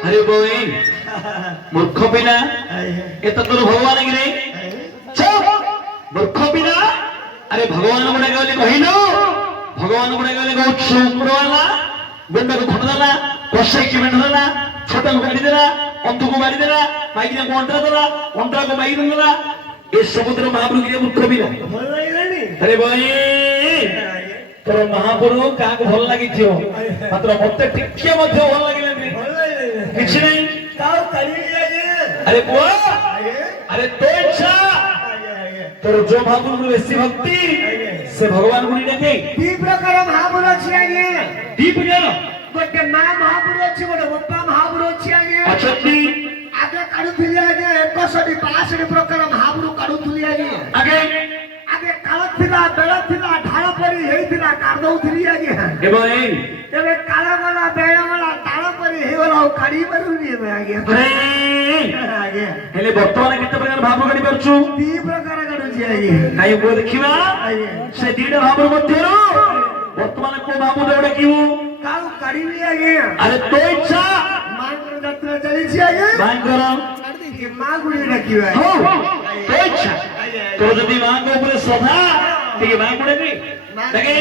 अरे बोई मूर्ख पिला ये तो तोर भगवान की रे मूर्ख पिला अरे भगवान गुणे गले कहिलो भगवान गुणे गले बहुत शुक्रवाला गुंडा को खट देला कोसे की बेंड देला छोटा को गाड़ी देला अंधु को गाड़ी देला माइक ने कोंट्रा को माइक देला ये समुद्र महाप्रभु की मूर्ख पिला ଭଲ ଲାଗିଲାନି अरे बोई तोर महाप्रभु का को भल लागि थियो मात्र मते टिके मध्ये भल लागिलानी ଭଲ ଲାଗିଲାନି किछ नहीं ତାଉ କାଲି ଆଜ୍ଞା अरे बुआ ଆଜ୍ଞା अरे तो इच्छा ଆଜ୍ଞା तोर जो महाप्रभु बेसी भक्ति से भगवान गुणी देखे ଦି ପ୍ରକାର ମହାପୁର ଅଛି ଆଜ୍ଞା दीप ज्ञान ଗୋଟେ ମା ମହାପୁର ଅଛି ଗୋଟେ ବାପା ମହାପୁର ଅଛି ଆଜ୍ଞା अछती ଆଗେ କାଢୁଥିଲି ଆଜ୍ଞା 162 ପ୍ରକାର ମହାପୁର କାଢୁଥିଲି ଆଜ୍ଞା आगे ଆଗେ କାଳ ଥିଲା ବେଳ ଥିଲା ଢାଳ ପରି ହେଇଥିଲା କାଢ ଦଉଥିଲି ଆଜ୍ଞା एवं ए ଏବେ କାଳ ଗଲା ବେଳ ଗଲା ଢାଳ ପରି ହେଇଗଲା ଆଉ କାଢି ପାରୁନି ଏବେ ଆଜ୍ଞା अरे ଆଜ୍ଞା हेले वर्तमान केते प्रकार भाव करि परछु ଦି ପ୍ରକାର କାଢୁଛି ଆଜ୍ଞା काई को देखिबा ଆଜ୍ଞା से दीड भाव मध्यरो वर्तमान को भाव जोडे किउ କାଉ କାଢିବି ଆଜ୍ଞା अरे तो इच्छा ମାଙ୍କର ଯାତ୍ରା ଚାଲିଛି ଆଜ୍ଞା मांकर ଟିକେ ମା ଗୁଡି ଡାକିବା हो तो इच्छा तो जदी मां को ऊपर श्रद्धा ठीक मां गुणे भी देखे